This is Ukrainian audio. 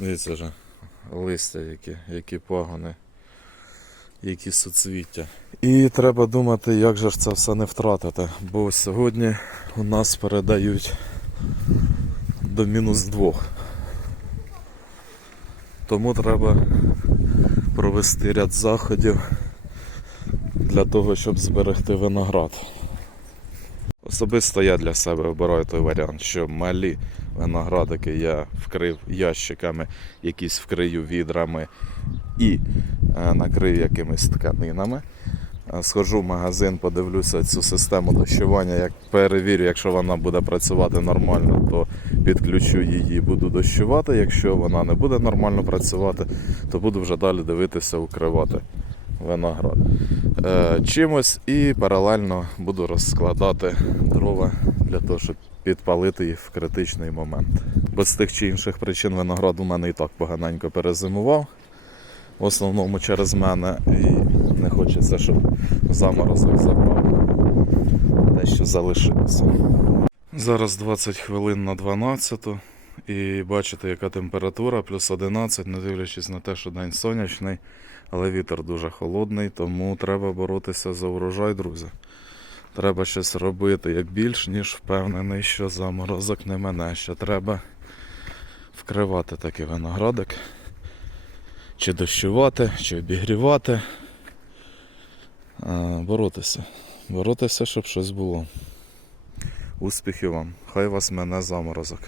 Дивіться вже, листя, які, які пагони, які суцвіття. І треба думати, як же ж це все не втратити. Бо сьогодні у нас передають до мінус двох. Тому треба провести ряд заходів для того, щоб зберегти виноград. Особисто я для себе обираю той варіант, що малі виноградики я вкрив ящиками, якісь вкрию відрами і е, накрию якимись тканинами. Е, Схожу в магазин, подивлюся цю систему дощування. Як перевірю, якщо вона буде працювати нормально, то підключу її, буду дощувати. Якщо вона не буде нормально працювати, то буду вже далі дивитися, укривати виноград е, чимось і паралельно буду розкладати дрова для того, щоб підпалити їх в критичний момент. Бо з тих чи інших причин виноград у мене і так поганенько перезимував. В основному через мене і не хочеться, щоб заморозок забрав те, що залишилося. Зараз 20 хвилин на 12 і бачите, яка температура, плюс 11, не дивлячись на те, що день сонячний, але вітер дуже холодний, тому треба боротися за урожай, друзі. Треба щось робити як більш, ніж впевнений, що заморозок не мене, що треба вкривати такий виноградик. Чи дощувати, чи обігрівати. Боротися. Боротися, щоб щось було. Успіхів вам! Хай вас мене заморозок.